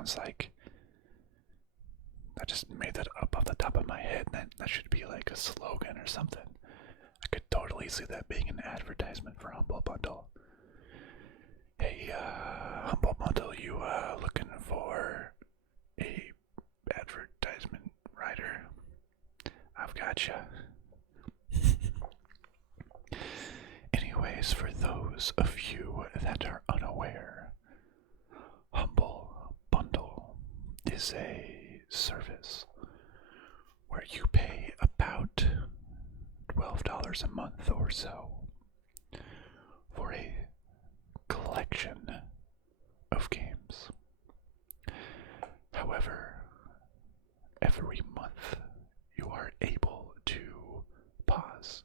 sounds like I just made that up off the top of my head. That should be like a slogan or something. I could totally see that being an advertisement for Humble Bundle. Hey, Humble Bundle, you looking for a advertisement writer? I've gotcha. Anyways, for those of you that are unaware, Humble Bundle is a service where you pay about $12 a month or so for a collection of games. However, every month you are able to pause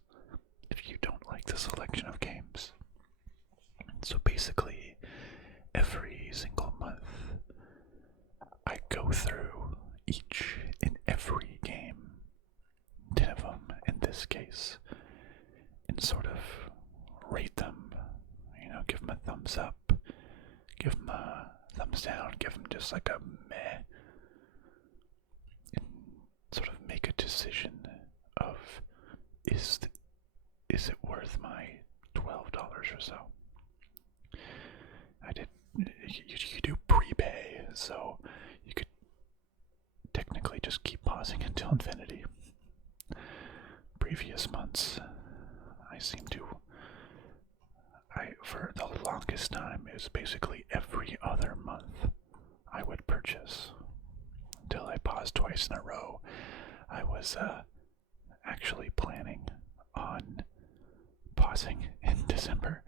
if you don't like the selection of games. So basically, every single month I go through each and every game, 10 of them in this case, and sort of rate them, give them a thumbs up, give them a thumbs down, give them just like a meh, and sort of make a decision of is it worth my $12 or so. You do prepay, so you could technically just keep pausing until infinity. Previous months, for the longest time, it was basically every other month I would purchase until I paused twice in a row. I was actually planning on pausing in December,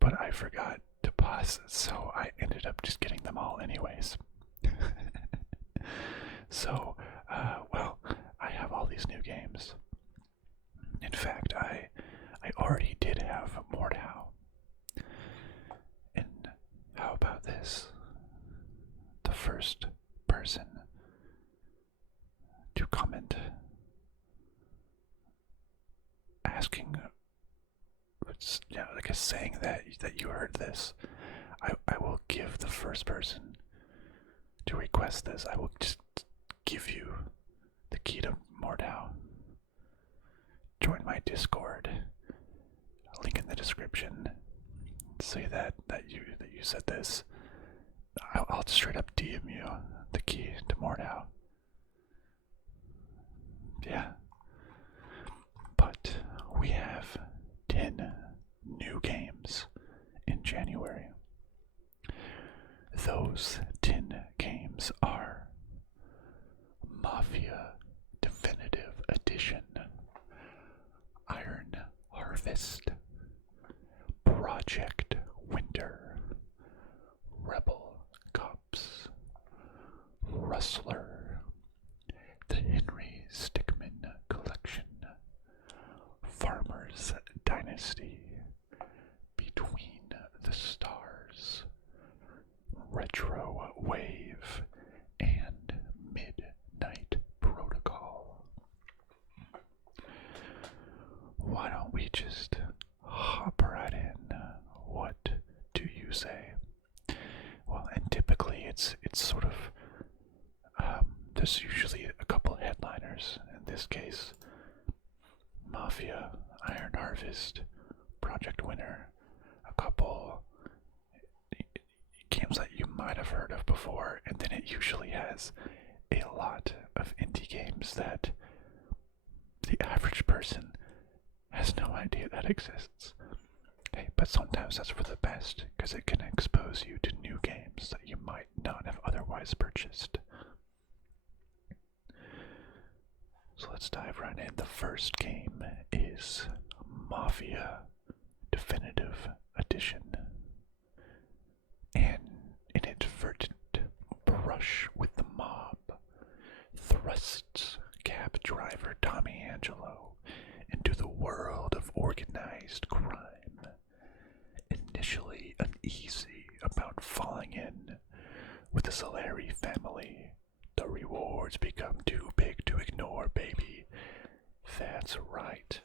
but I forgot to pause, so I ended up just getting them all anyways. So, well, I have all these new games. In fact, I already did have Mordhau. And how about this? The first person to comment asking, I guess saying that you heard this, I will give the first person to request this. I will just give you the key to Mordhau. Join my Discord. Link in the description. Say that you said this. I'll just straight up DM you the key to Mordhau. Yeah. But we have 10 new games in January. Those 10 games are Mafia Definitive Edition, Iron Harvest, Project Winter, Rebel Cops, Rustler, the Henry Stickmin Collection, Farmer's Dynasty, Between the Stars, Retrowave, and Midnight Protocol. Why don't we just hop right in? What do you say? Well, and typically it's sort of there's usually a couple headliners. In this case, Mafia, Iron Harvest, Project Winter, a couple games that you might have heard of before, and then it usually has a lot of indie games that the average person has no idea that exists. Hey, but sometimes that's for the best, because it can expose you to new games that you might not have otherwise purchased. So let's dive right in. The first game is Mafia Definitive Edition. An inadvertent brush with the mob thrusts cab driver Tommy Angelo into the world of organized crime. Initially uneasy about falling in with the Solari family, the rewards become too big to ignore, baby. That's right.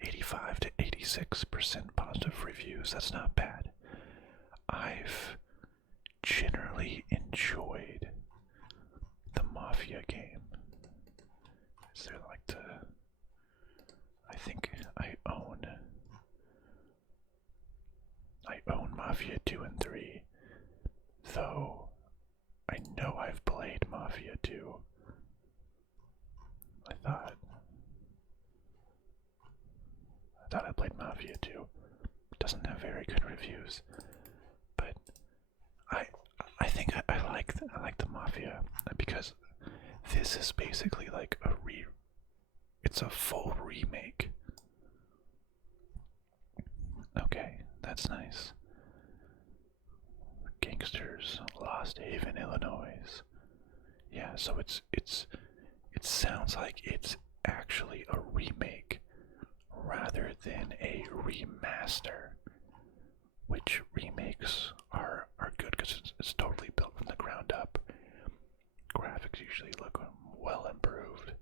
85 to 86% positive reviews, that's not bad. I've generally enjoyed the Mafia game. Is there like I think I own Mafia 2 and 3, though I know I've played Mafia 2. I thought I played Mafia 2. It doesn't have very good reviews, but I think I like the Mafia because this is basically like it's a full remake. Okay, that's nice. Gangsters, Lost Haven, Illinois. Yeah, so it sounds like it's actually a remake rather than a remaster, which remakes are good because it's totally built from the ground up. Graphics usually look well improved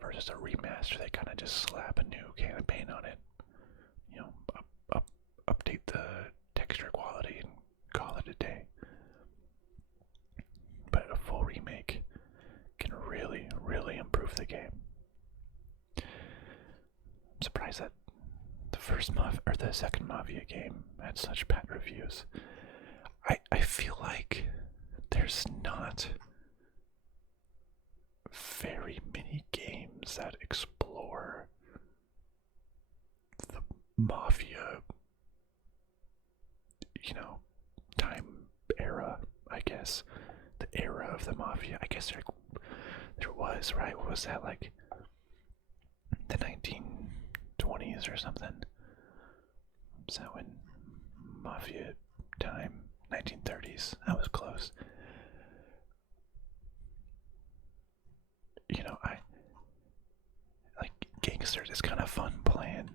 versus a remaster. They kind of just slap a new can of paint on it, you know, update the texture quality and call it a day. But a full remake can really, really improve the game. I'm surprised that the second Mafia game had such bad reviews. I feel like there's not very many games that explore the Mafia, time era, I guess. The era of the Mafia. I guess there was, right? What was that, like the 1920s or something? Is that when Mafia time? 1930s. That was close. I like gangsters. It's kind of fun playing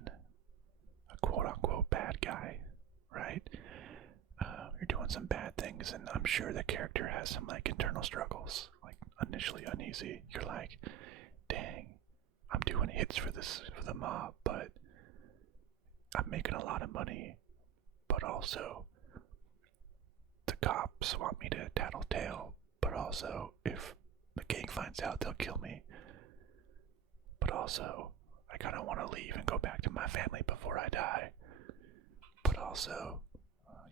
a quote-unquote bad guy, right? You're doing some bad things, and I'm sure the character has some like internal struggles, like initially uneasy. You're like, dang, I'm doing hits for the mob, but I'm making a lot of money. But also, the cops want me to tattletale. But also, if the gang finds out, they'll kill me. But also, I kind of want to leave and go back to my family before I die. But also,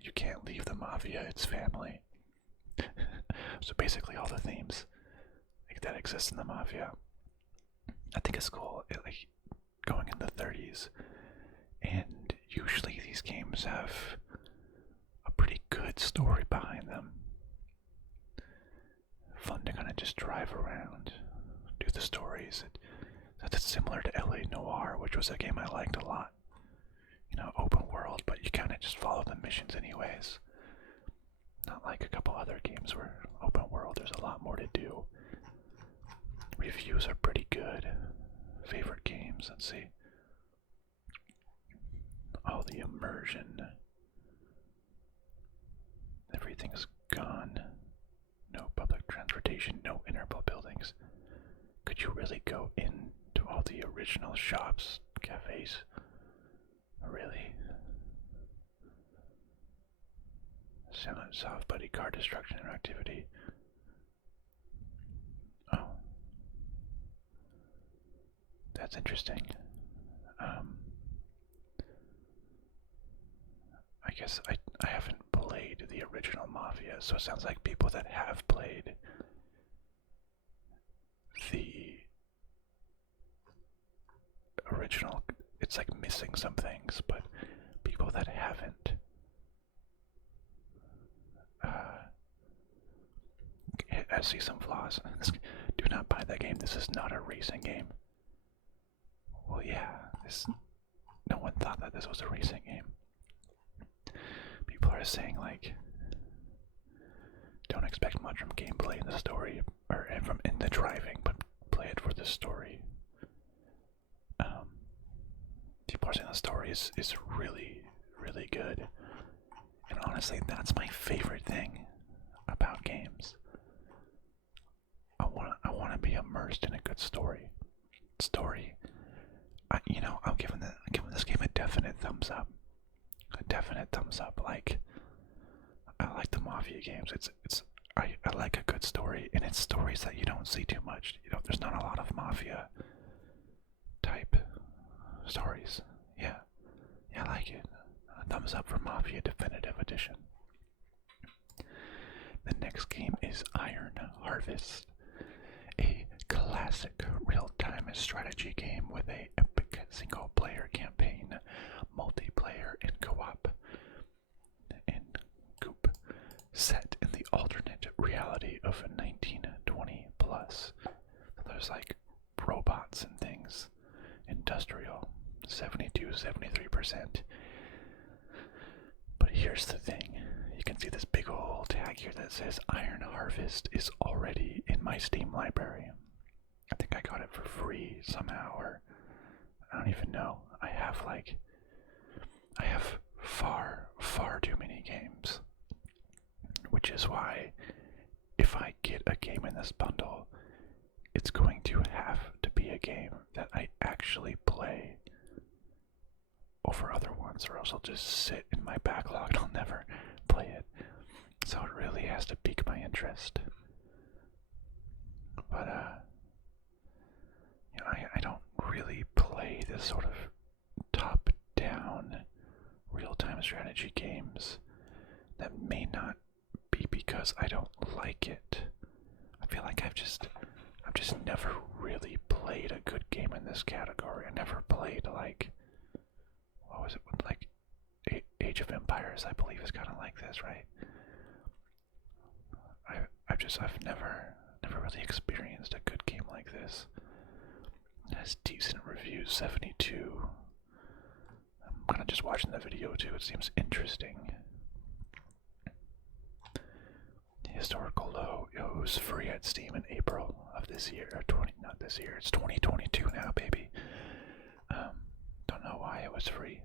you can't leave the Mafia, it's family. So basically all the themes that exist in the Mafia. I think it's cool, like going in the 30s. And usually these games have a pretty good story behind them. Fun to kind of just drive around, do the stories. That's similar to LA Noire, which was a game I liked a lot. Open world, but you kind of just follow the missions anyways. Not like a couple other games where open world, there's a lot more to do. Reviews are pretty good. Favorite games, let's see. Oh, the immersion. Everything's gone. No public transportation, no interval buildings. Could you really go into all the original shops, cafes? Really? Soft buddy car destruction interactivity. Oh. That's interesting. I guess I haven't played the original Mafia, so it sounds like people that have played the original, it's like missing some things, but people that haven't I see some flaws. Do not buy that game. This is not a racing game. Well, yeah, no one thought that this was a racing game. People are saying, like, don't expect much from gameplay in the story, or from in the driving, but play it for the story. People are saying the story is really, really good. And honestly, that's my favorite thing about games. I want to be immersed in a good story. I'm giving this game a definite thumbs up. A definite thumbs up. Like, like the Mafia games. I like a good story, and it's stories that you don't see too much. You know, there's not a lot of Mafia type stories. Yeah, yeah, I like it. Thumbs up for Mafia Definitive Edition. The next game is Iron Harvest, a classic real-time strategy game with a epic single-player campaign, multiplayer, and co-op in Goop, set in the alternate reality of 1920 plus. So there's like robots and things, industrial, 72-73%. But here's the thing. You can see this big old tag here that says Iron Harvest is already in my Steam library. I think I got it for free somehow, or I don't even know. I have far too many games. Which is why if I get a game in this bundle, it's going to have to be a game that I actually play over other ones, or else it'll just sit in my backlog and I'll never play it. So it really has to pique my interest. But you know, I don't really play this sort of top-down real-time strategy games. That may not be because I don't like it. I feel like I've just never really played a good game in this category. I never played like, what was it, like Age of Empires, I believe is kind of like this, right? I've never really experienced a good game like this. It has decent reviews, 72. I'm kind of just watching the video too. It seems interesting. Historical low. It was free at Steam in April of this year. Not this year. It's 2022 now, baby. Don't know why it was free,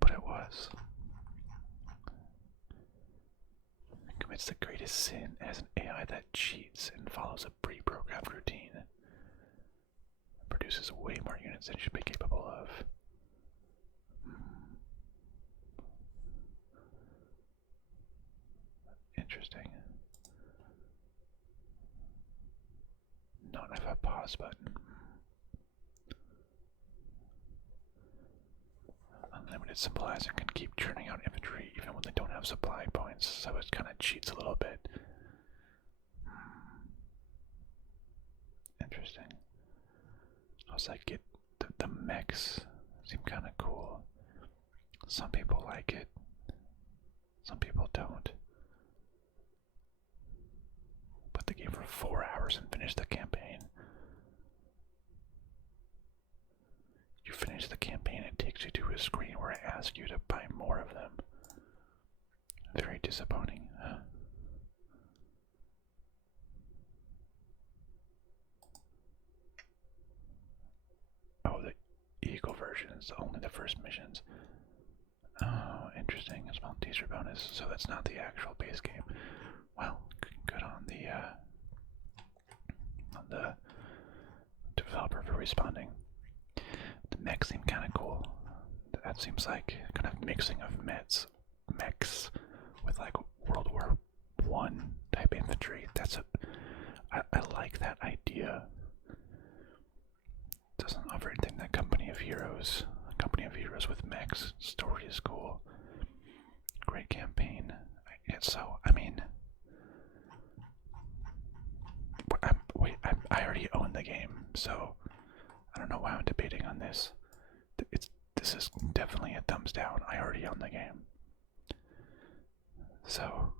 but it was. Commits the greatest sin as an AI that cheats and follows a pre-programmed routine. It produces way more units than it should be capable of. Interesting. Not have a pause button. Unlimited symbolizer can keep churning out infantry even when they don't have supply points, so it kind of cheats a little bit. Interesting. I was like, the mechs seem kind of cool. Some people like it, some people don't. Put the game for 4 hours and finish the campaign. You finish the campaign, it takes you to a screen where it asks you to buy more of them. Very disappointing, huh? Oh, the Eagle version is only the first missions. Oh, interesting. A small teaser bonus, so that's not the actual base game. Well, good on the developer for responding. The mechs seem kind of cool. That seems like kind of mixing of mechs with like World War I type infantry. I like that idea. Doesn't offer anything that Company of Heroes. Company of Heroes with mechs. Story is cool. Great campaign. I already own the game, so I don't know why I'm debating on this. This is definitely a thumbs down. I already own the game. So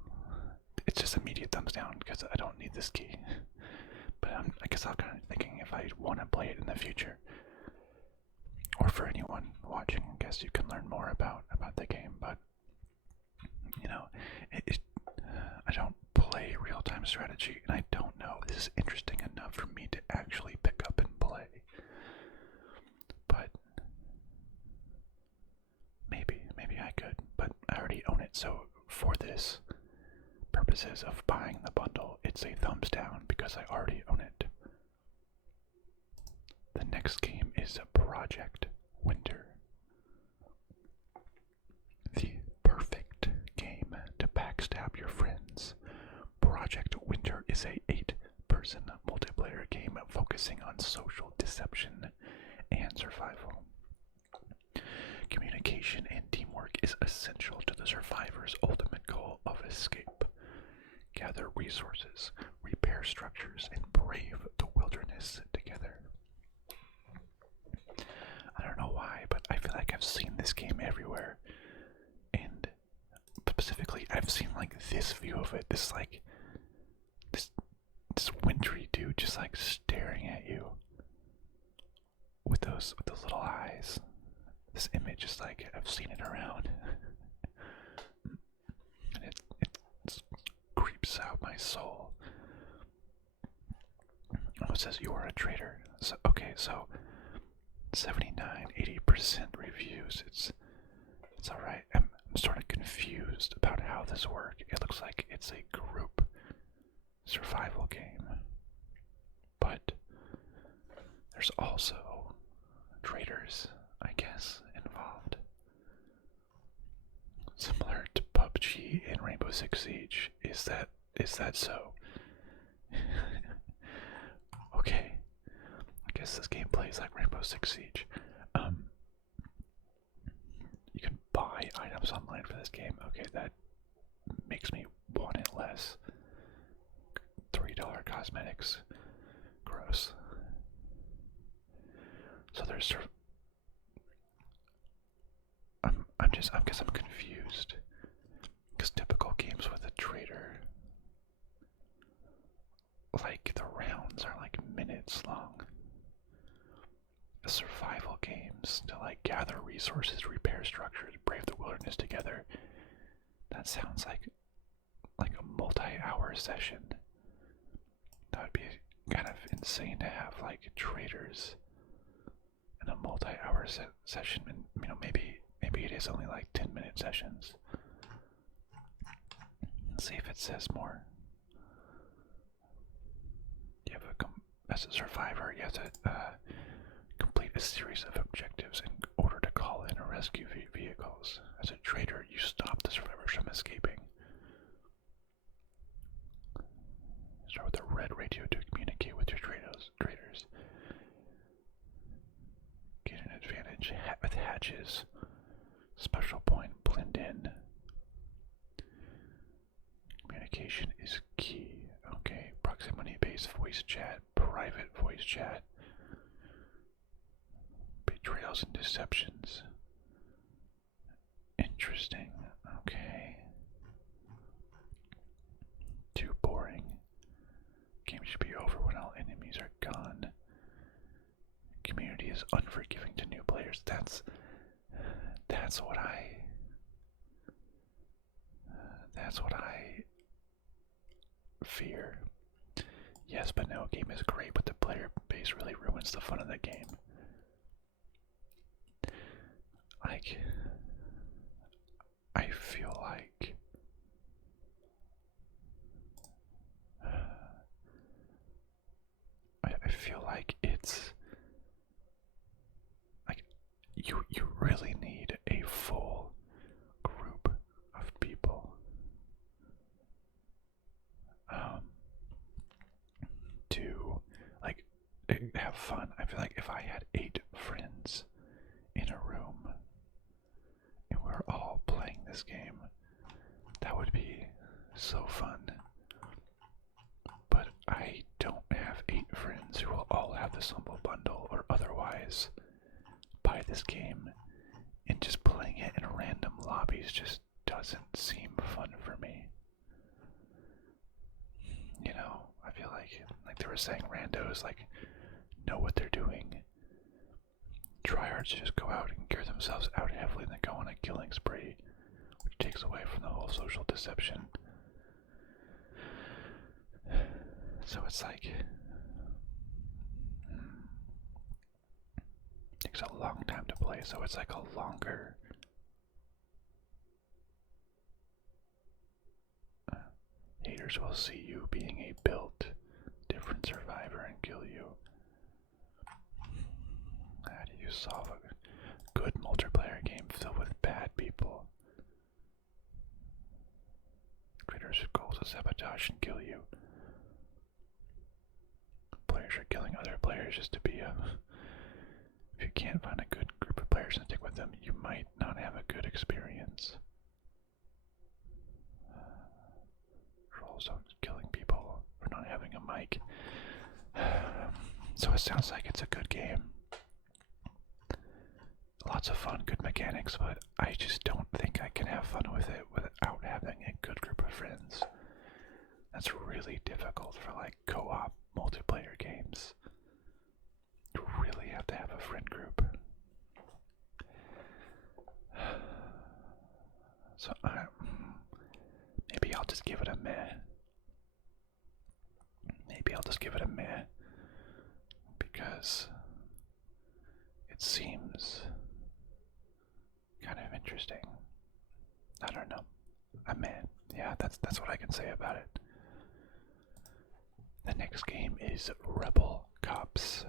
it's just immediate thumbs down because I don't need this key. But I guess I'm kind of thinking if I want to play it in the future, or for anyone watching, I guess you can learn more about the game. But you know, I don't play real-time strategy, and I don't know if this is interesting enough for me to actually pick up and play. But maybe I could. But I already own it, so for this purposes of buying the bundle, it's a thumbs down because I already own it. The next game is Project Winter. The perfect game to backstop first-person multiplayer game focusing on social deception and survival. Communication and teamwork is essential to the survivor's ultimate goal of escape. Gather resources, repair structures, and brave the wilderness together. I don't know why, but I feel like I've seen this game everywhere. And specifically, I've seen like this view of it. This like this wintry dude just like staring at you with those little eyes. This image is like I've seen it around, and it creeps out my soul. Oh, it says you are a traitor. So okay, so 79-80% reviews. It's alright. I'm sort of confused about how this works. It looks like it's a group survival game, but there's also traitors, I guess, involved. Similar to PUBG and Rainbow Six Siege. Is that so? Okay. I guess this game plays like Rainbow Six Siege. You can buy items online for this game. Okay, that makes me want it less. $3 cosmetics. Gross. So there's I guess I'm confused. Because typical games with a traitor, like the rounds are like minutes long. The survival games to like gather resources, repair structures, brave the wilderness together. That sounds like a multi-hour session. That would be kind of insane to have like traders in a multi-hour session, and maybe it is only like 10-minute sessions. Let's see if it says more. You have as a survivor, you have to complete a series of objectives in order to call in or rescue vehicles. As a trader, you stop the survivors from escaping. Start with a red radio to communicate with your traders. Get an advantage with hatches. Special point, blend in. Communication is key. Okay, proximity-based voice chat, private voice chat. Betrayals and deceptions. Interesting. Okay. Too boring. Game should be over when all enemies are gone. Community is unforgiving to new players. That's what I fear. Yes, but no, game is great, but the player base really ruins the fun of the game. Like, I feel like it's like you really need a full group of people to like have fun. I feel like if I had 8 friends in a room and we're all playing this game, that would be so fun. But I don't have 8 friends who will all have the Humble Bundle or otherwise buy this game, and just playing it in random lobbies just doesn't seem fun for me. You know, I feel like they were saying, randos like know what they're doing. Tryhards just go out and gear themselves out heavily and then go on a killing spree, which takes away from the whole social deception. So it's like takes a long time to play, so it's like a longer haters will see you being a built different survivor and kill you. How do you solve a good multiplayer game filled with bad people? Critters' goals to sabotage and kill you. start killing other players just to be a. If you can't find a good group of players and stick with them, you might not have a good experience. Also, killing people or not having a mic. So it sounds like it's a good game. Lots of fun, good mechanics, but I just don't think I can have fun with it without having a good group of friends. That's really difficult for like co-op multiplayer games. You really have to have a friend group. So maybe I'll just give it a meh. Maybe I'll just give it a meh. Because it seems kind of interesting. I don't know. A meh. Yeah, that's what I can say about it. The next game is Rebel Cops.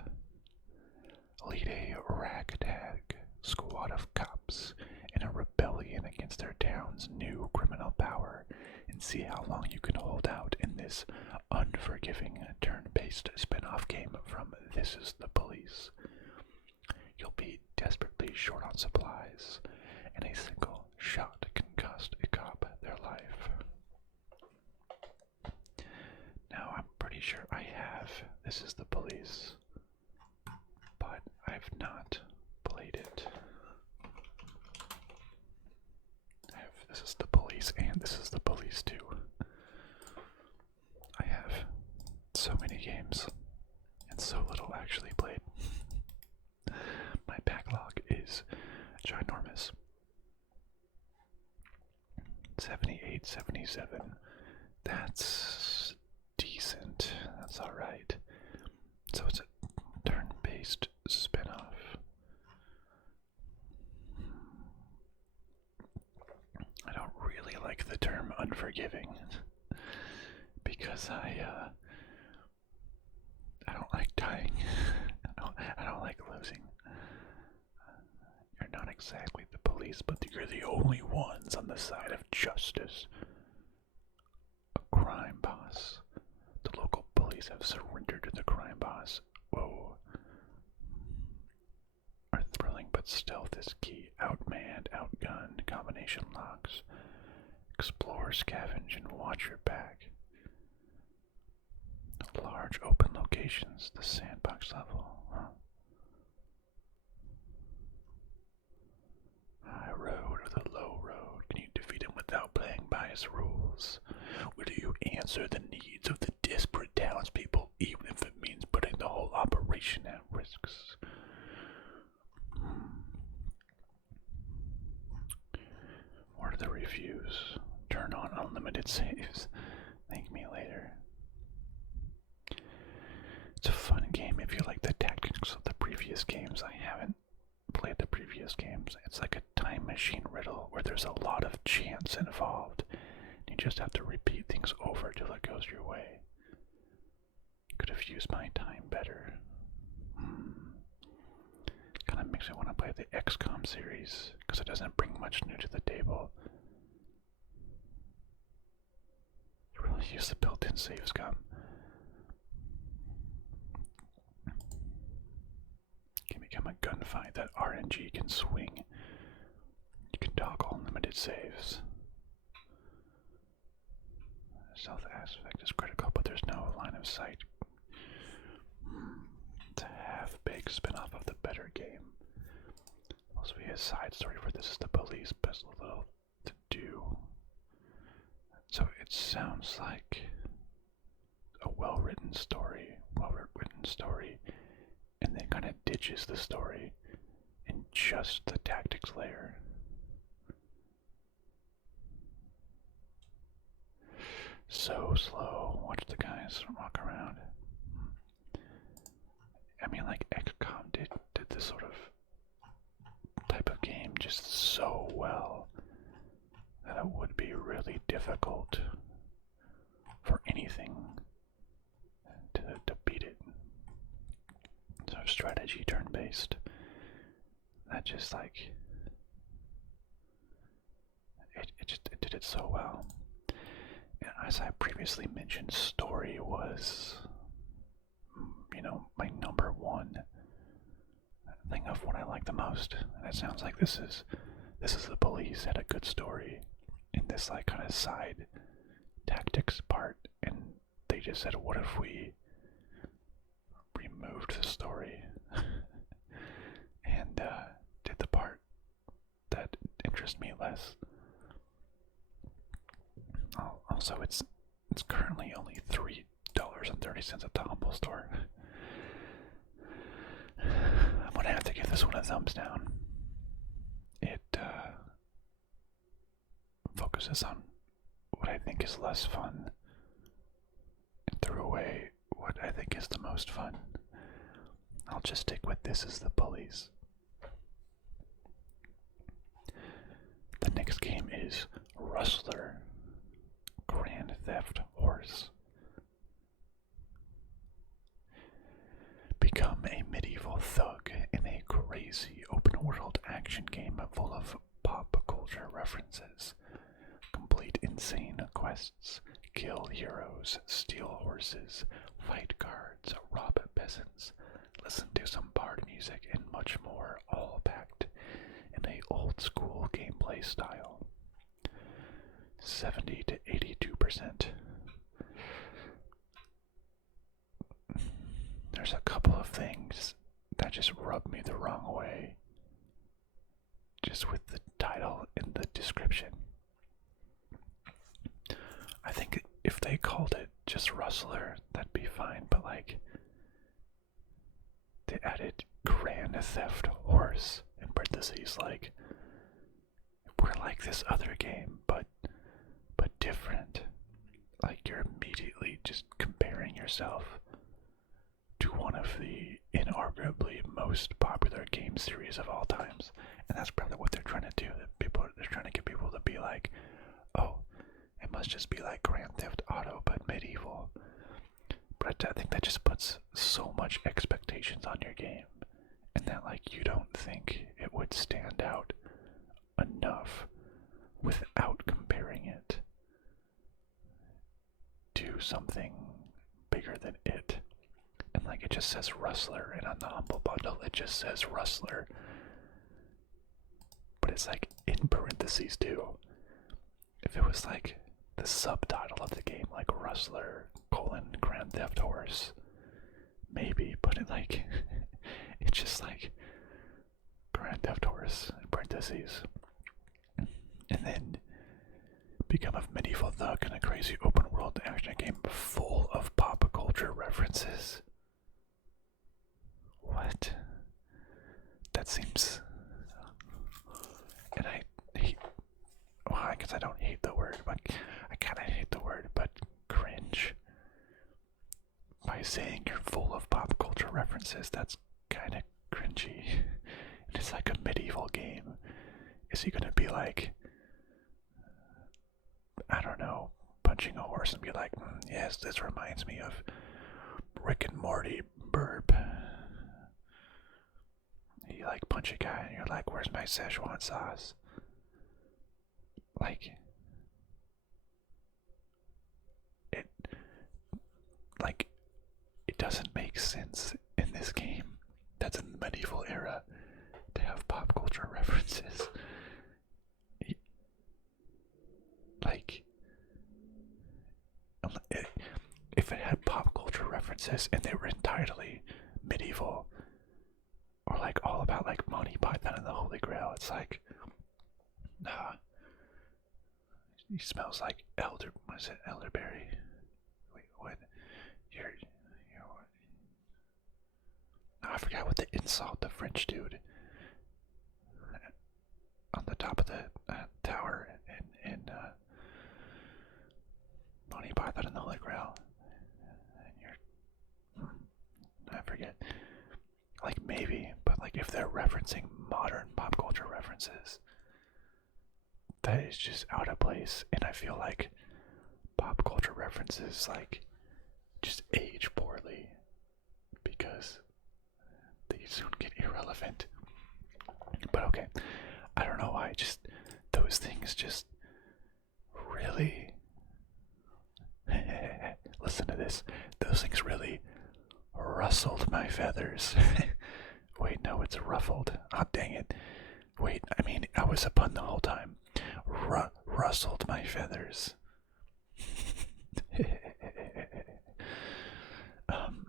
Lead a ragtag squad of cops in a rebellion against their town's new criminal power and see how long you can hold out in this unforgiving turn-based spin-off game from This Is the Police. You'll be desperately short on supplies, and a single shot can cost a cop their life. Now, I'm pretty sure I have This Is the Police, but I've not played it. I have This Is the Police and This Is the Police 2. I have so many games and so little actually played. My backlog is ginormous. 78, 77. That's decent. That's alright. So it's a turn-based spin-off. I don't really like the term unforgiving because I don't like dying. I don't like losing. You're not exactly the police, but you're the only ones on the side of justice. A crime boss. The local police have surrendered to the crime boss. Whoa. Our thrilling but stealth is key. Outmanned, outgunned, combination locks. Explore, scavenge, and watch your back. Large open locations, the sandbox level. High road or the low road? Can you defeat him without playing by his rules? Will you answer the needs of the desperate townspeople, even if it means putting the whole operation at risks? Or the refuse? Turn on unlimited saves. Thank me later. It's a fun game if you like the tactics of the previous games. I haven't played the previous games. It's like a time machine riddle where there's a lot of chance involved. You just have to repeat things over till it goes your way. Could have used my time better. Kind of makes me want to play the XCOM series because it doesn't bring much new to the table. You really use the built-in save scum. Can become a gunfight that RNG can swing. You can toggle unlimited saves. Stealth aspect is critical, but there's no line of sight. It's a half-baked spin-off of the better game. Also, be a side story for This Is the Police, but it's a little to do. So it sounds like a well-written story, and then kind of ditches the story in just the tactics layer. So slow. Watch the guys walk around. I mean, like XCOM did this sort of type of game just so well that it would be really difficult for anything to beat it. So strategy turn-based. That just like it did it so well. And as I previously mentioned, story was my number one thing of what I like the most. And it sounds like this is the police had a good story in this like kind of side tactics part, and they just said, what if we removed the story and did the part that interests me less. Also, it's currently only $3.30 at the Humble Store. I'm gonna have to give this one a thumbs down. It focuses on what I think is less fun and threw away what I think is the most fun. I'll just stick with This Is the Police. The next game is Rustler, Grand Theft Horse. Become a medieval thug in a crazy open-world action game full of pop culture references. Complete insane quests, kill heroes, steal horses, fight guards, rob peasants, listen to some bard music, and much more, all packed in a old-school gameplay style. 70 to 82%. There's a couple of things that just rub me the wrong way, just with the title and the description. I think if they called it just Rustler, that'd be fine, but like, they added Grand Theft Horse in parentheses, like, we're like this other game, but different. Like, you're immediately just comparing yourself to one of the inarguably most popular game series of all times, and that's probably what they're trying to do. They're trying to get people to be like, oh, it must just be like Grand Theft Auto but medieval. But I think that just puts so much expectations on your game, and that like you don't think it would stand out enough without comparing it to something bigger than it. And like, it just says Rustler, and on the Humble Bundle it just says Rustler, but it's like in parentheses too. If it was like the subtitle of the game, like Rustler : Grand Theft Horse, maybe, but it like it's just like Grand Theft Horse in parentheses, and then become a medieval thug in a crazy open world action game full of pop culture references. What? That seems... And I hate... Well, I guess I don't hate the word, but I kind of hate the word, but cringe. By saying you're full of pop culture references, that's kind of cringy. And it's like a medieval game. Is he gonna be like, I don't know, punching a horse and be like, yes, this reminds me of Rick and Morty burp. You like punch a guy and you're like, where's my Szechuan sauce? Like, it doesn't make sense in this game that's in the medieval era to have pop culture references. Like, if it had pop culture references and they were entirely medieval, or like all about like Monty Python and the Holy Grail, it's like, nah. He smells like elderberry. Wait, what? You're I forgot what the insult the French dude on the top of the tower in Monty Python and the Holy Grail. And I forget. Like, maybe, but like if they're referencing modern pop culture references, that is just out of place. And I feel like pop culture references like just age poorly because they soon get irrelevant. But okay, I don't know why, just those things just really listen to this. Those things really rustled my feathers. Wait, no, it's ruffled. Ah, dang it. Wait, I mean, I was a pun the whole time. Rustled my feathers. um,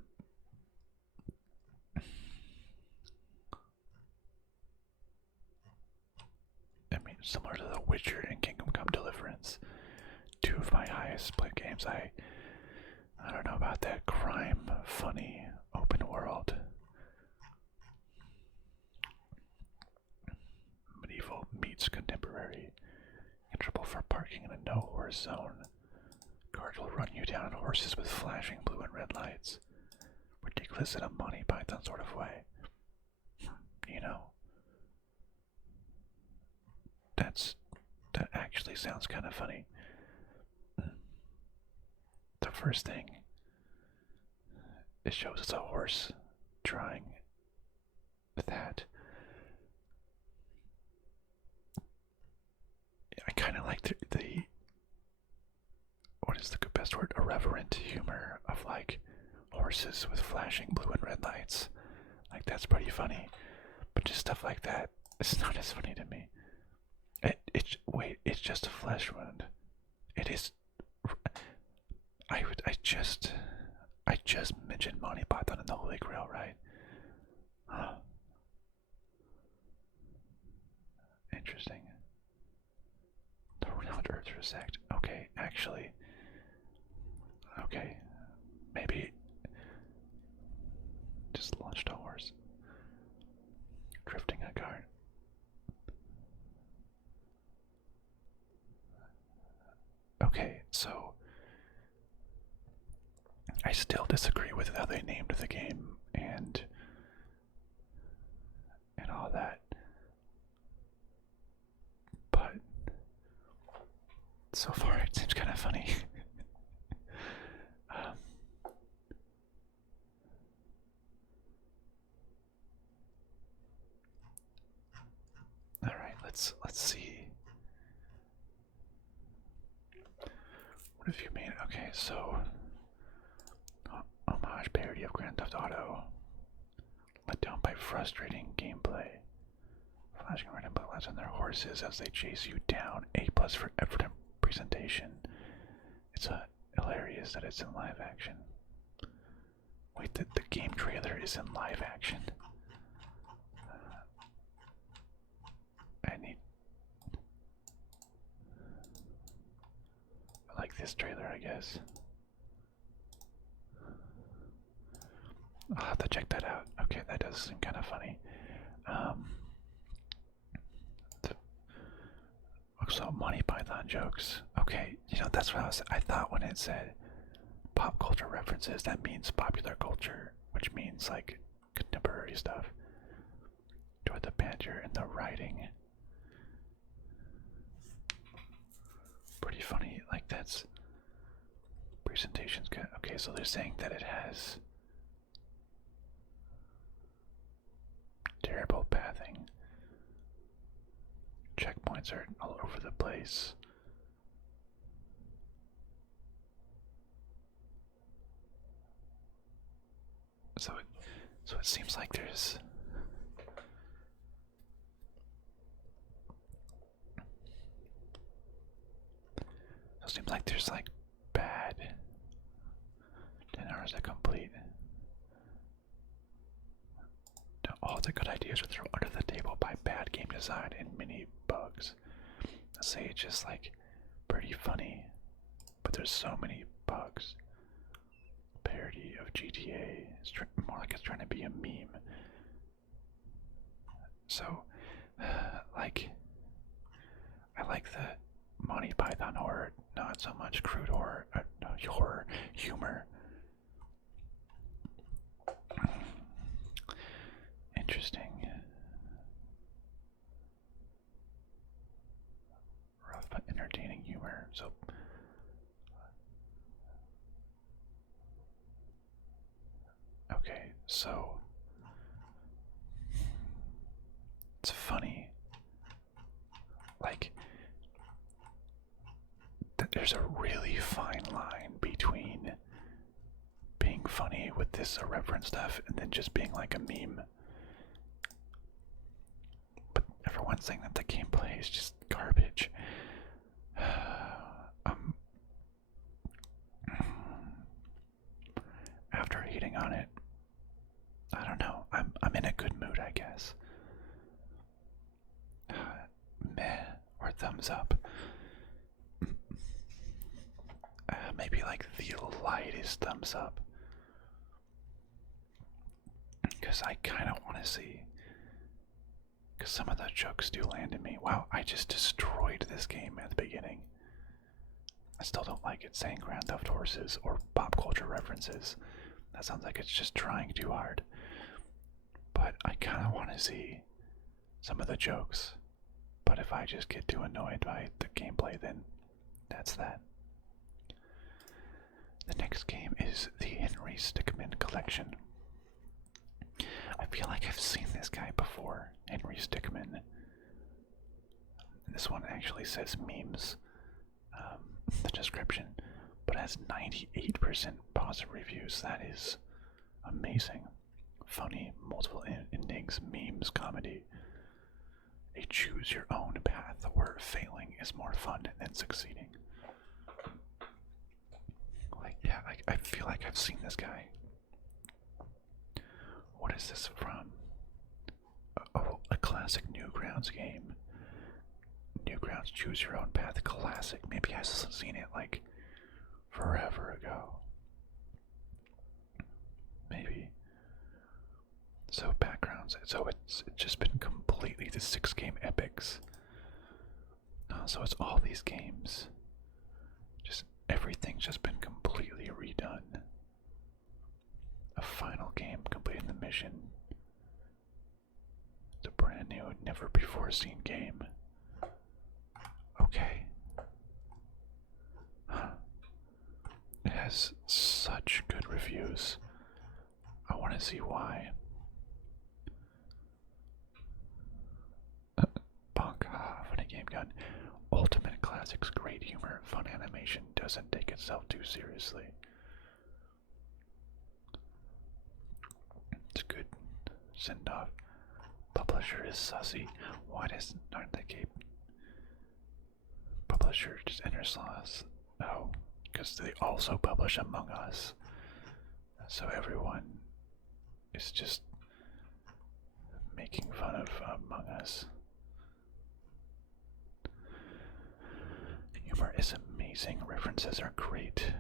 I mean, similar to The Witcher and Kingdom Come Deliverance, two of my highest played games. I don't know about that crime, funny, open world. Medieval meets contemporary. In trouble for parking in a no-horse zone. Cars will run you down on horses with flashing blue and red lights. Ridiculous in a Monty Python sort of way. You know, that actually sounds kind of funny. The first thing it shows us a horse trying that. I kind of like the what is the best word? Irreverent humor of like horses with flashing blue and red lights. Like that's pretty funny, but just stuff like that, it's not as funny to me. Wait, it's just a flesh wound. It is. I just mentioned Monty Python and the Holy Grail, right? Huh. Interesting. The renowned Earth sect. Okay, actually. Okay. Maybe just launched a horse. Drifting a cart. Okay, so I still disagree with how they named the game and all that. But so far it seems kind of funny. All right, let's see. What have you made? Okay, so homage parody of Grand Theft Auto. Let down by frustrating gameplay. Flashing red and blue lights on their horses as they chase you down. A+ for effort and presentation. It's hilarious that it's in live action. Wait, the game trailer is in live action. I like this trailer, I guess. I'll have to check that out. Okay, that does seem kind of funny. So Monty Python jokes. Okay, you know that's what I thought when it said pop culture references. That means popular culture, which means like contemporary stuff. Enjoy the banter and the writing. Pretty funny. Like that's presentation's good. Okay, so they're saying that it has terrible pathing. Checkpoints are all over the place. So it seems like there's like bad 10 hours to complete. All the good ideas are thrown under the table by bad game design and many bugs. I say it's just like pretty funny, but there's so many bugs. Parody of GTA. It's more like it's trying to be a meme. So, like, I like the Monty Python horror, not so much crude horror, horror humor. Interesting. Rough but entertaining humor. So, okay, so it's funny. Like, there's a really fine line between being funny with this irreverent stuff and then just being like a meme. But everyone's saying that the gameplay is just garbage. After hating on it, I don't know. I'm in a good mood, I guess. Meh or thumbs up. Maybe like the lightest thumbs up. Because I kind of want to see. Because some of the jokes do land in me. Wow, I just destroyed this game at the beginning. I still don't like it saying Grand Theft Horses or pop culture references. That sounds like it's just trying too hard. But I kind of want to see some of the jokes. But if I just get too annoyed by the gameplay, then that's that. The next game is the Henry Stickmin collection. I feel like I've seen this guy before, Henry Stickmin. This one actually says memes, the description, but has 98% positive reviews. That is amazing. Funny, multiple endings, memes, comedy. A choose your own path where failing is more fun than succeeding. Like, yeah, I feel like I've seen this guy. What is this from? Oh, a classic Newgrounds game. Newgrounds Choose Your Own Path classic. Maybe I've seen it like forever ago. Maybe. So backgrounds. So it's just been completely the 6-game epics. So it's all these games. Just everything's just been completely redone. A final game completing the mission. It's a brand new, never before seen game. Okay. Huh. It has such good reviews. I want to see why. Bonk, funny game gun. Ultimate classics, great humor, fun animation, doesn't take itself too seriously. It's good. Send off. Publisher is sussy. Why aren't they game? Publisher just enters loss. Oh, because they also publish Among Us. So everyone is just making fun of Among Us. Humor is amazing. References are great.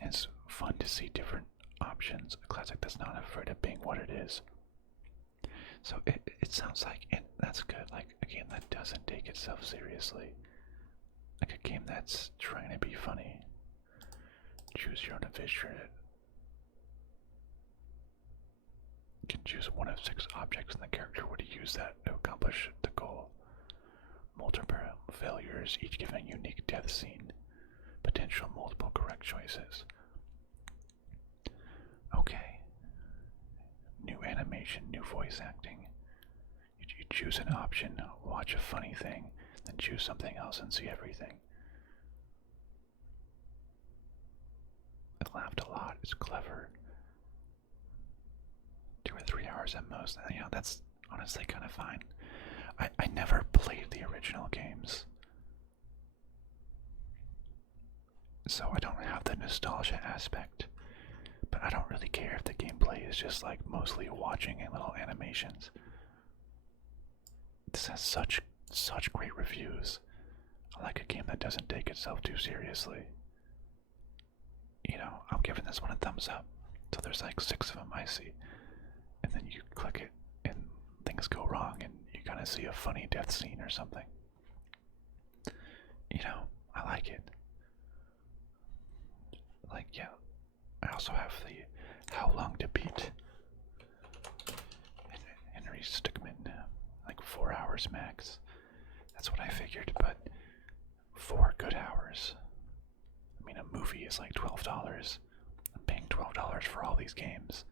It's fun to see different options. A classic that's not afraid of being what it is. So it sounds like, and that's good, like a game that doesn't take itself seriously. Like a game that's trying to be funny. Choose your own adventure. You can choose one of 6 objects and the character would use that to accomplish the goal. Multiple failures, each giving a unique death scene. Potential multiple correct choices. Okay. New animation, new voice acting. You choose an option, watch a funny thing, then choose something else and see everything. I laughed a lot, it's clever. 2 or 3 hours at most. You know, that's honestly kind of fine. I never played the original games, so I don't have the nostalgia aspect, but I don't really care if the gameplay is just like mostly watching and little animations. This has such great reviews. I like a game that doesn't take itself too seriously. You know, I'm giving this one a thumbs up. So there's like 6 of them I see, and then you click it and things go wrong and you kind of see a funny death scene or something. You know, I like it. Like, yeah, I also have the How Long to Beat. Henry Stickmin, like 4 hours max. That's what I figured, but 4 good hours. I mean, a movie is like $12. I'm paying $12 for all these games.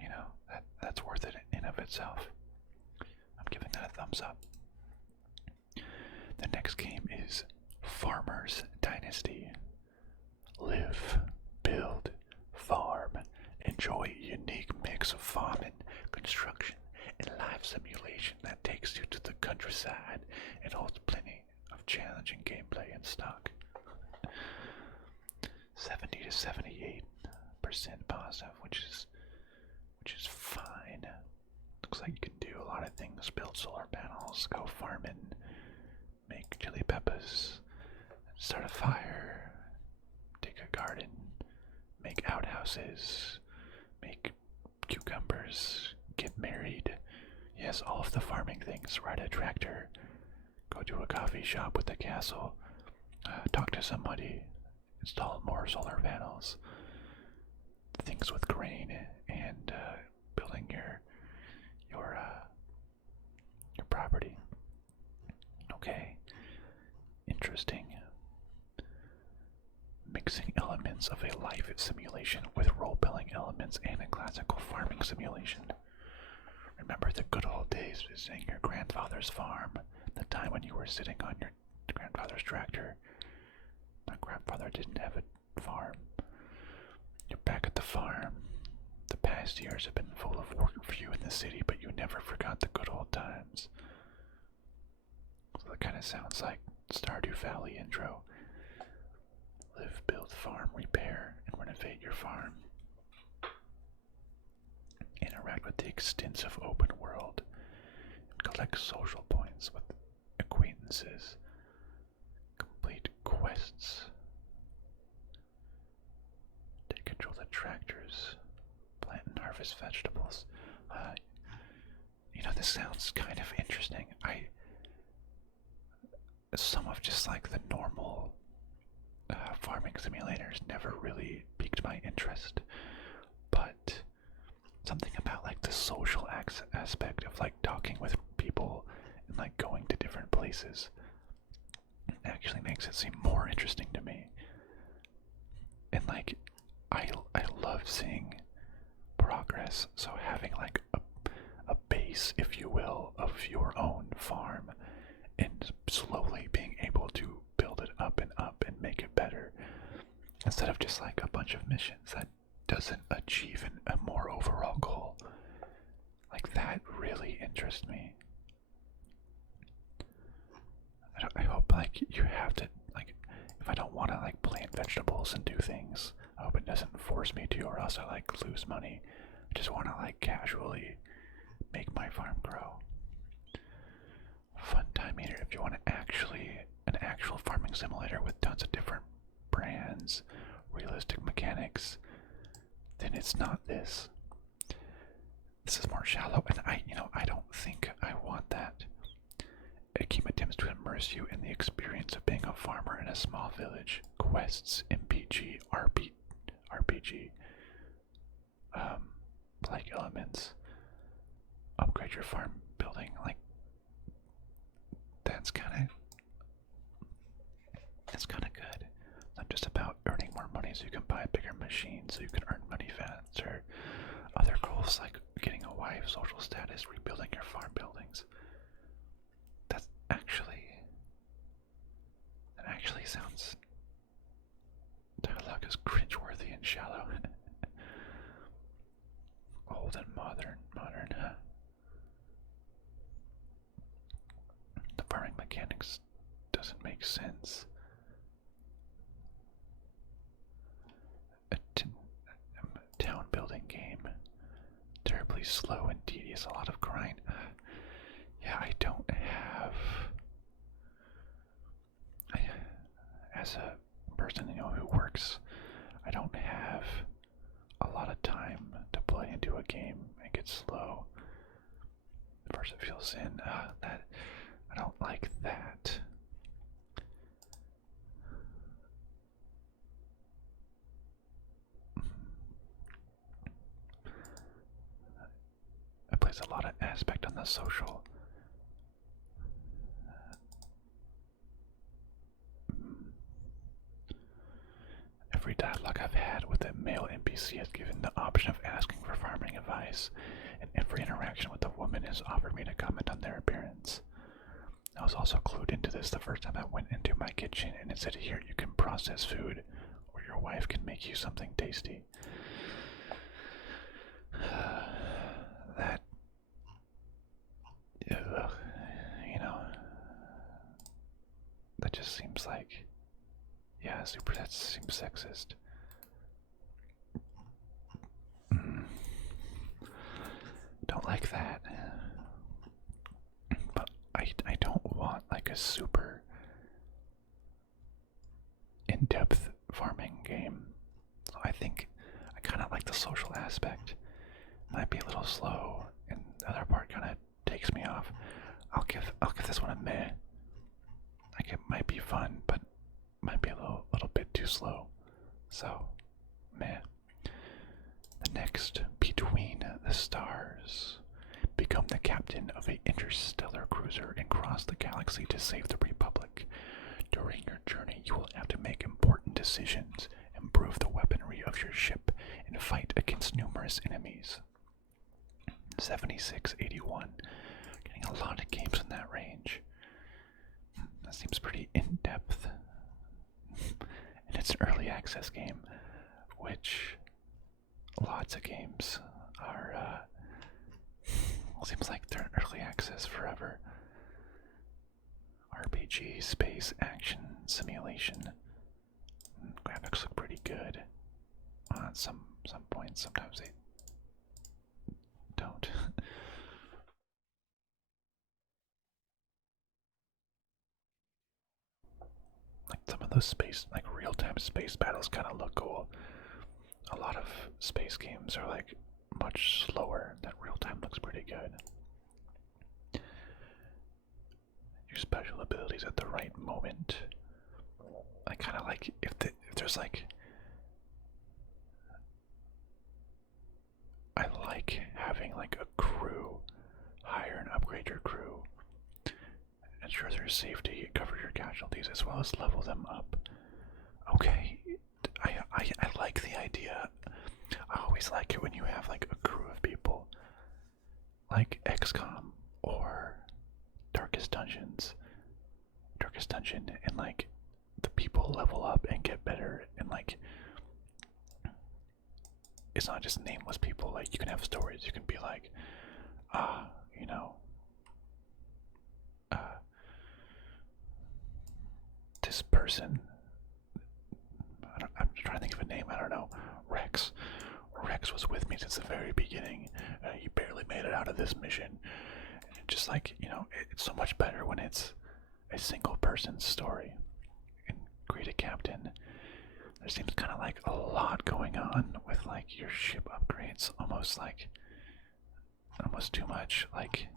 You know, that's worth it in of itself. I'm giving that a thumbs up. The next game is Farmers Dynasty. Live, build, Enjoy a unique mix of farming, construction, and life simulation that takes you to the countryside and holds plenty of challenging gameplay in stock. 70 to 78% positive, which is fine. Looks like you can do a lot of things: build solar panels, go farming, make chili peppers, start a fire, dig a garden, make outhouses, make cucumbers, get married. Yes, all of the farming things. Ride a tractor, go to a coffee shop with a castle, talk to somebody, install more solar panels, things with grain, and building your property. Okay, interesting. Mixing elements of a life simulation with role-playing elements and a classical farming simulation. Remember the good old days visiting your grandfather's farm, the time when you were sitting on your grandfather's tractor. My grandfather didn't have a farm. You're back at the farm. The past years have been full of work for you in the city, but you never forgot the good old times. So that kind of sounds like Stardew Valley intro. Live, build, farm, repair, and renovate your farm. Interact with the extensive open world and collect social points with acquaintances. Complete quests. Take control of the tractors. Plant and harvest vegetables. This sounds kind of interesting. Some of just like the normal farming simulators never really piqued my interest, but something about like the social aspect of like talking with people and like going to different places actually makes it seem more interesting to me. And like I love seeing progress, so having like a base, if you will, of your own farm and slowly being able to build it up and make it better, instead of just like a bunch of missions that doesn't achieve a more overall goal. Like that really interests me. I hope like you have to, like, if I don't want to like plant vegetables and do things, I hope it doesn't force me to, or else I like lose money. I just want to like casually make my farm grow. Fun time meter, if you want an actual farming simulator with tons of different brands, realistic mechanics, then it's not this. This is more shallow, and I don't think I want that. A game attempts to immerse you in the experience of being a farmer in a small village. Quests, MPG, RPG, like elements. Upgrade your farm building, like that's kind of good. It's not just about earning more money so you can buy a bigger machine so you can earn money faster. Other goals like getting a wife, social status, rebuilding your farm buildings. That actually sounds. Dialogue is cringeworthy and shallow. Old and modern, huh? The farming mechanics doesn't make sense. A town building game. Terribly slow and tedious, a lot of grind. Yeah, I don't have. As a person who works, I don't have a lot of time to play into a game. It gets slow. First it feels in. That I don't like that. It plays a lot of aspect on the social. Every dialogue I've had with a male NPC has given the option of asking for farming advice, and every interaction with a woman has offered me to comment on their appearance. I was also clued into this the first time I went into my kitchen, and it said, here you can process food, or your wife can make you something tasty. That just seems like, yeah, super. That seems sexist. Don't like that. But I don't want like a super in-depth farming game. So I think I kind of like the social aspect. Might be a little slow, and the other part kind of takes me off. I'll give this one a meh. Like it might be fun, but might be a little bit too slow. So meh. The next, Between the Stars. Become the captain of an interstellar cruiser and cross the galaxy to save the Republic. During your journey, you will have to make important decisions, improve the weaponry of your ship, and fight against numerous enemies. 7681. Getting a lot of games in that range. That seems pretty in-depth. And it's an early access game, which lots of games are, seems like they're in early access forever. RPG, space, action, simulation. Graphics look pretty good. At some points, sometimes they don't. Like some of those space, like real-time space battles kind of look cool. A lot of space games are like much slower. That real-time looks pretty good. Use special abilities at the right moment. I kind of like if there's like, I like having like a crew, hire and upgrade your crew, ensure their safety, cover your casualties, as well as level them up. Okay, I like the idea. I always like it when you have like a crew of people, like XCOM or Darkest Dungeon, and like the people level up and get better, and like it's not just nameless people. Like you can have stories. You can be like, you know, this person. I'm trying to think of a name. I don't know. Rex. Rex was with me since the very beginning. He barely made it out of this mission. And just like, you know, it's so much better when it's a single person's story. And create a captain. There seems kind of like a lot going on with like your ship upgrades. Almost too much. Like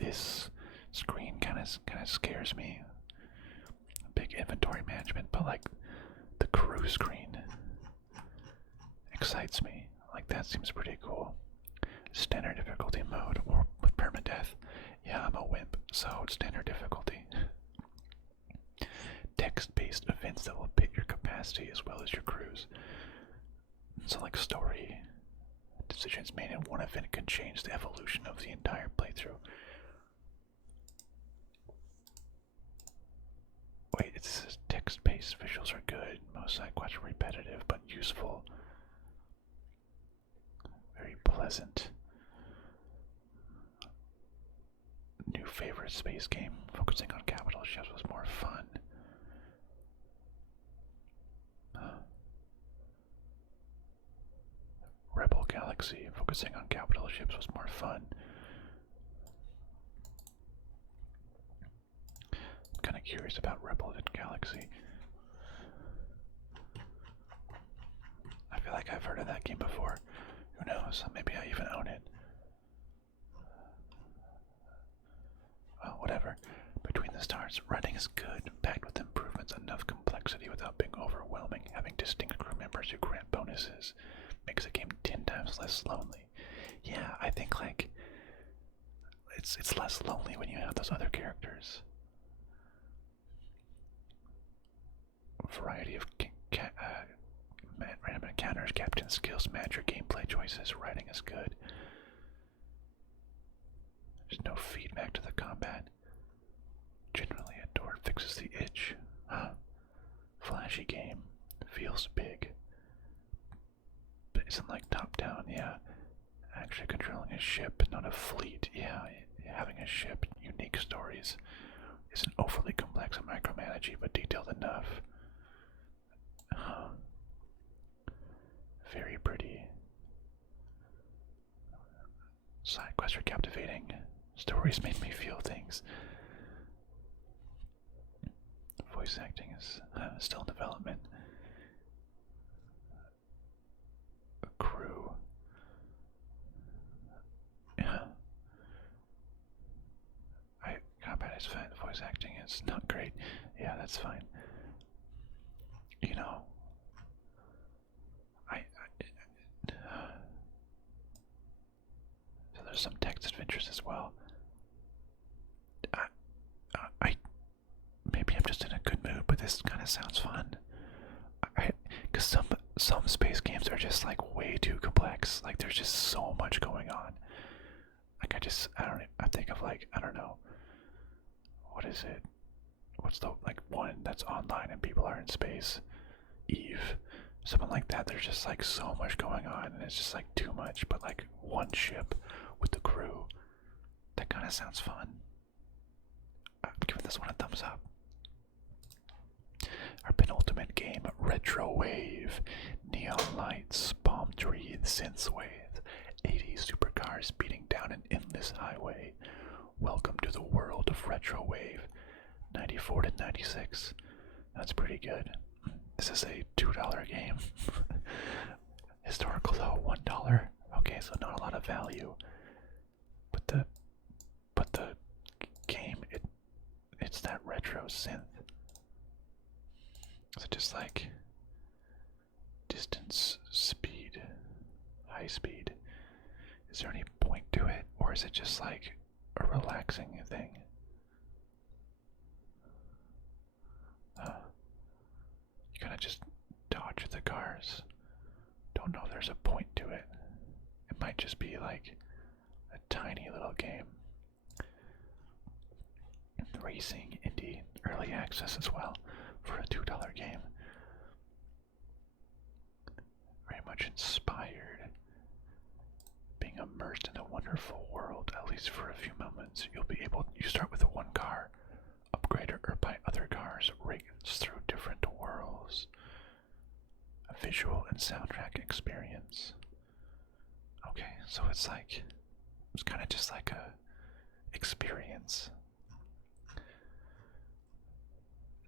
this screen kind of scares me. Big inventory management, but like the crew screen excites me. Like that seems pretty cool. Standard difficulty mode or with permadeath. Yeah, I'm a wimp, so it's standard difficulty. Text-based events that will pit your capacity as well as your crews. So like story decisions made in one event can change the evolution of the entire playthrough. Wait, it says text-based. Visuals are good. Most side quests are repetitive but useful. Very pleasant. New favorite space game. Focusing on capital ships was more fun. Rebel Galaxy. Focusing on capital ships was more fun. I'm kind of curious about Rebel Galaxy. I feel like I've heard of that game before. Who knows? Maybe I even own it. Well, whatever. Between the Stars, writing is good, packed with improvements, enough complexity without being overwhelming. Having distinct crew members who grant bonuses makes the game 10 times less lonely. Yeah, I think like it's less lonely when you have those other characters. Variety of random encounters, captain skills, match your gameplay choices. Writing is good. There's no feedback to the combat. Generally, a door fixes the itch. Flashy game. Feels big. But isn't like top down, yeah. Actually controlling a ship, not a fleet. Yeah, having a ship, unique stories. Isn't overly complex and micromanaging, but detailed enough. Very pretty. Side quests are captivating. Stories made me feel things. Voice acting is still in development. A crew. Yeah. Combat is fine. Voice acting is not great. Yeah, that's fine. You know, so there's some text adventures as well. Maybe I'm just in a good mood, but this kind of sounds fun. Because some space games are just like way too complex. Like there's just so much going on. Like I think of like, I don't know, what is it? What's the like one that's online and people are in space? Eve. Something like that. There's just like so much going on and it's just like too much, but like one ship with the crew. That kind of sounds fun. I'm giving this one a thumbs up. Our penultimate game, Retrowave. Neon lights, palm trees, synthwave, 80s supercars speeding down an endless highway. Welcome to the world of Retrowave. 94 to 96. That's pretty good. This is a $2 game. Historical though, $1. Okay, so not a lot of value. But the game, it's that retro synth. Is it just like distance, speed, high speed? Is there any point to it, or is it just like a relaxing thing? You kind of just dodge the cars. Don't know if there's a point to it. It might just be like a tiny little game. Racing, indie, early access as well for a $2 game. Very much inspired. Being immersed in a wonderful world, at least for a few moments. You start with a one car, upgrade or buy other cars, race through different worlds. A visual and soundtrack experience. Okay, so it's kind of just like a experience.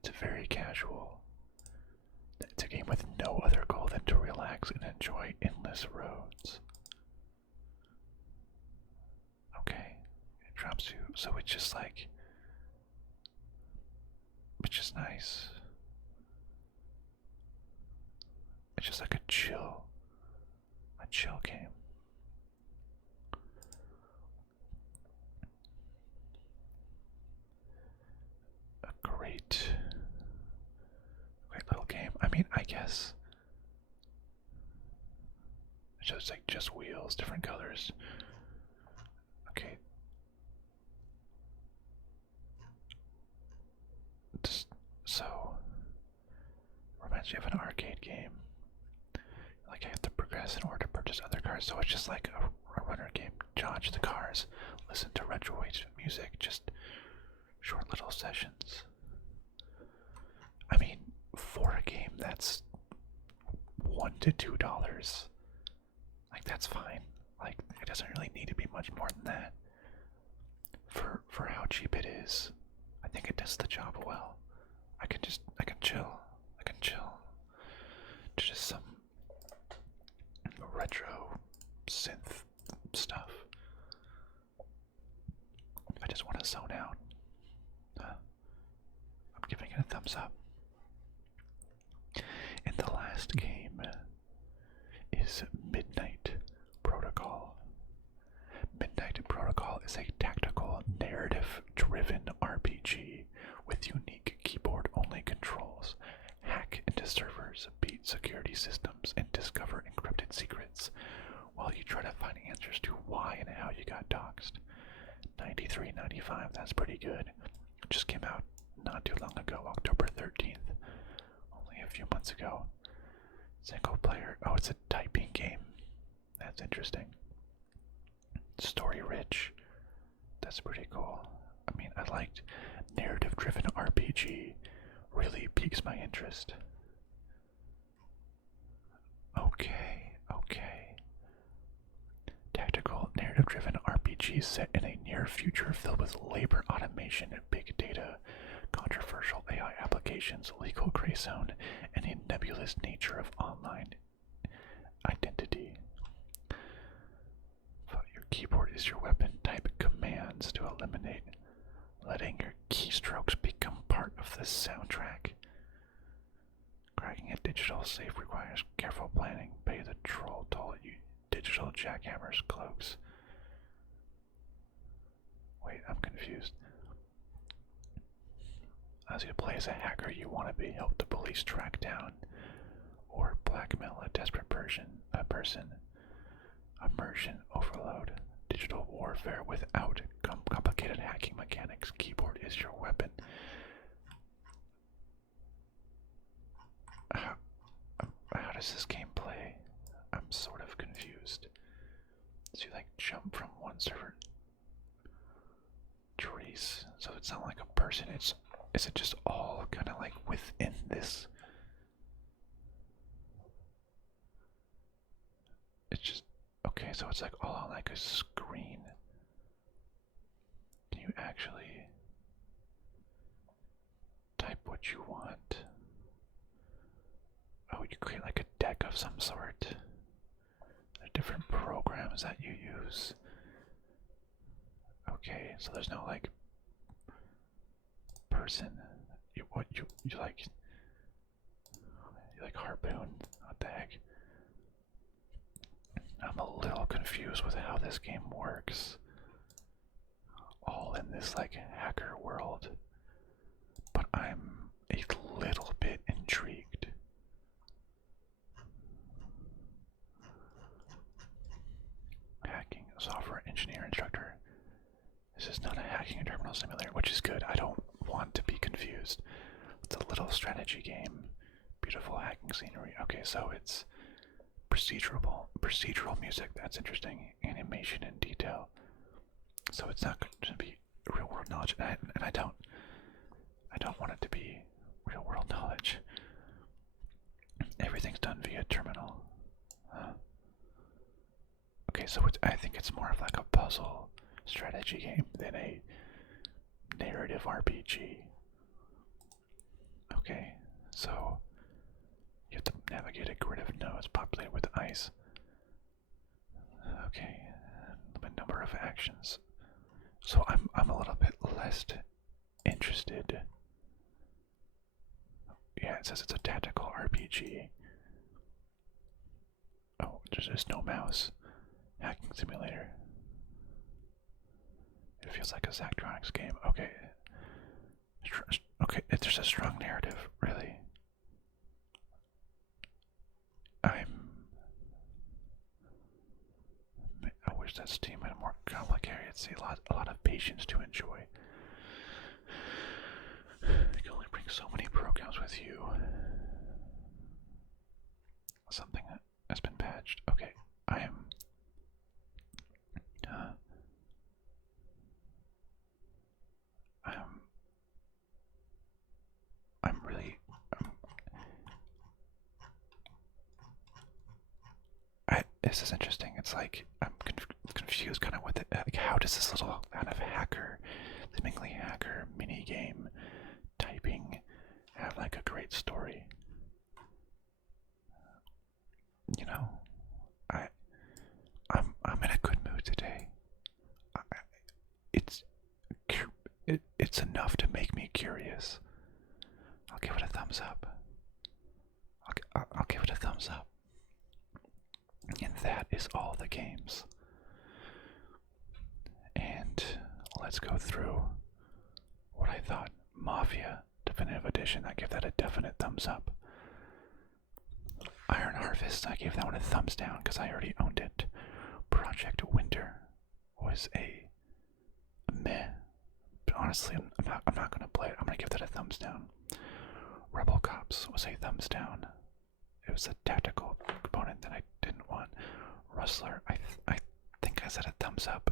It's very casual. It's a game with no other goal than to relax and enjoy endless roads. Okay, it drops you, so it's just like, it's just nice. It's just like a chill game. A great little game. I mean, I guess it's just like just wheels, different colors. Okay. So reminds me of an arcade game. Like I have to progress in order to purchase other cars, so it's just like a runner game. Dodge the cars, listen to Retrowave music, just short little sessions. I mean, for a game that's $1 to $2, like that's fine. Like it doesn't really need to be much more than that. For how cheap it is, I think it does the job well. I can chill. Just some retro synth stuff. I just want to zone out. I'm giving it a thumbs up. And the last game is Midnight Protocol. Midnight Protocol is a tactical, narrative-driven RPG with unique keyboard-only controls. Hack into servers, beat security systems, and discover encrypted secrets while you try to find answers to why and how you got doxxed. $93.95, that's pretty good. It just came out not too long ago, October 13th. Only a few months ago. Single player. Oh, it's a typing game. That's interesting. Story rich. That's pretty cool. I mean, I liked narrative narrative-driven RPG really piques my interest. Okay, okay. Tactical, narrative-driven RPG set in a near future filled with labor automation, big data, controversial AI applications, legal gray zone, and a nebulous nature of online identity. Your keyboard is your weapon. Type commands to eliminate, letting your keystrokes become part of the soundtrack. Cracking a digital safe requires careful planning. Pay the troll toll. You digital jackhammers cloaks. Wait, I'm confused. As you play as a hacker, you want to be help the police track down or blackmail a desperate person. Immersion overload. Digital warfare without complicated hacking mechanics. Keyboard is your weapon. How does this game play? I'm sort of confused. So you like jump from one server trees. So it's not like a person, is it just all kind of like within this? It's just, okay, so it's like all on like a screen. Can you actually type what you want? Oh, you create like a deck of some sort. There are different programs that you use. Okay, so there's no like person. You like harpoon? What the heck? I'm a little confused with how this game works. All in this like hacker world, but I'm a little bit intrigued. Hacking software engineer instructor. This is not a hacking and terminal simulator, which is good. I don't want to be confused. It's a little strategy game. Beautiful hacking scenery. Okay, so it's procedural music. That's interesting. Animation and detail. So it's not going to be real world knowledge, and I don't want it to be real world knowledge. Everything's done via terminal. Okay, so I think it's more of like a puzzle strategy game than a narrative RPG. Okay, so you have to navigate a grid of nodes populated with ice. Okay, the number of actions. So I'm a little bit less interested. Yeah, it says it's a tactical RPG. Oh, there's just no mouse. Hacking simulator. It feels like a Zachtronics game. Okay. Okay, there's a strong narrative, really. I wish that Steam had more complicated. See, a lot of patience to enjoy. You can only bring so many programs with you. Something has been patched. Okay, I am. I'm really. This is interesting. It's like I'm confused, kind of with it. Like, how does this little kind of hacker, seemingly hacker mini game, typing, have like a great story? You know, I'm in a good mood today. It's enough to make me curious. I'll give it a thumbs up. I'll give it a thumbs up. And that is all the games. And let's go through what I thought. Mafia Definitive Edition, I give that a definite thumbs up. Iron Harvest, I gave that one a thumbs down because I already owned it. Project Winter was a meh. But honestly, I'm not gonna play it. I'm gonna give that a thumbs down. Rebel Cops was a thumbs down. It was a tactical component that I didn't want. Rustler, I think I said a thumbs up.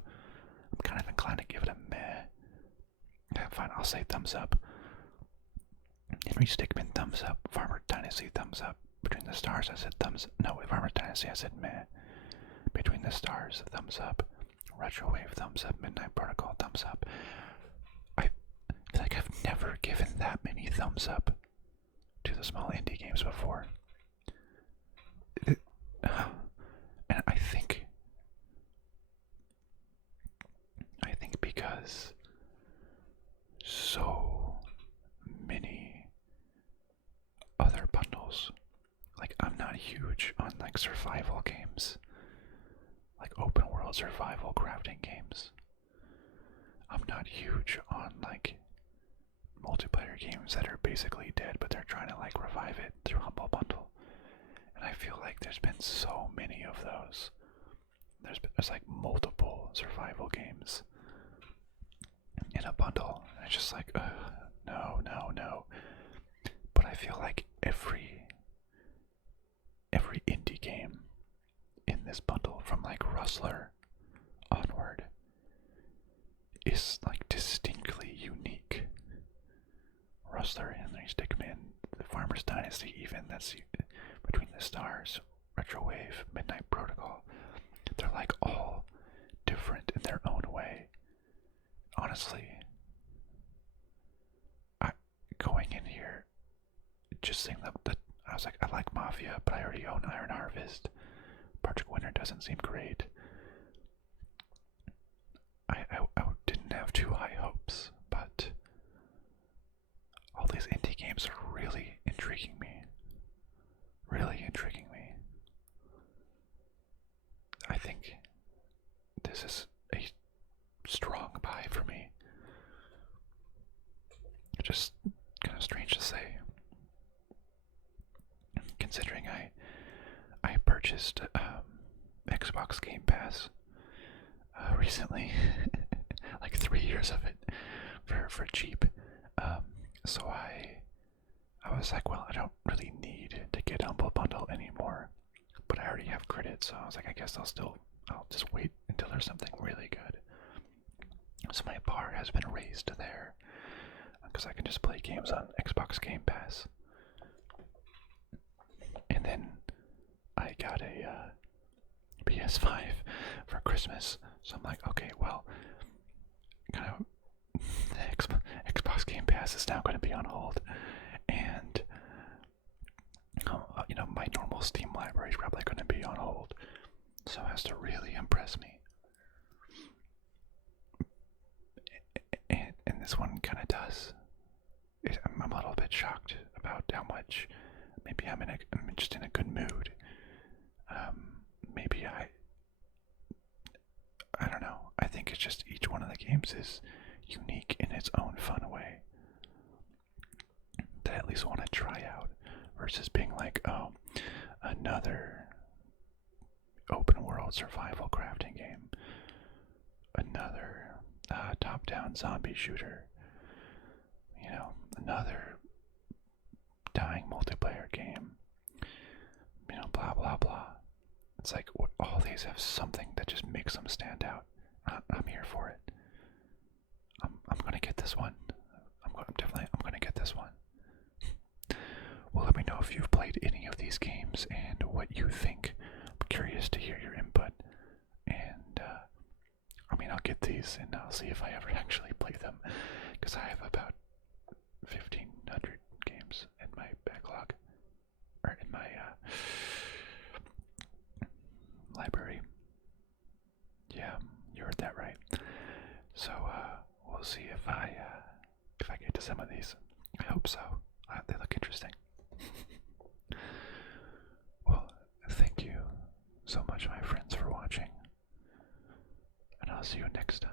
I'm kind of inclined to give it a meh. Yeah, fine, I'll say thumbs up. Henry Stickmin, thumbs up. Farmer Dynasty, thumbs up. Between the Stars, I said thumbs. No, Farmer Dynasty, I said meh. Between the Stars, thumbs up. Retrowave, thumbs up. Midnight Protocol, thumbs up. I feel like I've never given that many thumbs up to the small indie games before. And I think because so many other bundles, like I'm not huge on like survival games, like open world survival crafting games. I'm not huge on like multiplayer games that are basically dead, but they're trying to like revive it through Humble Bundle. And I feel like there's been so many of those. There's like multiple survival games in a bundle. And it's just like, no. But I feel like every indie game in this bundle, from like Rustler onward, is like distinctly unique. Rustler, Henry Stickmin, the Farmer's Dynasty, even that's Between the Stars, Retrowave, Midnight Protocol. They're like all different in their own way. Honestly, going in here, just saying that I was like, I like Mafia, but I already own Iron Harvest. Project Winter doesn't seem great. I didn't have too high hopes, but all these indie games are really intriguing me. I think this is a strong buy for me. Just kind of strange to say, considering I purchased Xbox Game Pass recently, like 3 years of it for cheap. So I was like, well, I don't really need to get Humble Bundle anymore, but I already have credit, so I was like, I guess I'll just wait until there's something really good. So my bar has been raised there, because I can just play games on Xbox Game Pass. And then I got a PS5 for Christmas, so I'm like, okay, well, kind of Xbox Game Pass is now going to be on hold, and my normal Steam library is probably going to be on hold, so it has to really impress me. And this one kind of does. I'm a little bit shocked about how much. Maybe I'm just in a good mood. Maybe I don't know. I think it's just each one of the games is unique in its own fun way that I at least want to try out, versus being like, oh, another open world survival crafting game, another top-down zombie shooter, another dying multiplayer game, blah blah blah. It's like all these have something that just makes them stand out. I'm here for it. I'm gonna get this one. I'm gonna get this one. Well, let me know if you've played any of these games and what you think. I'm curious to hear your input. And I'll get these and I'll see if I ever actually play them, because I have about 1,500 games in my backlog, or in my library. Yeah, you heard that right. So we'll see if I get to some of these. I hope so. They look interesting. Well, thank you so much, my friends, for watching, and I'll see you next time.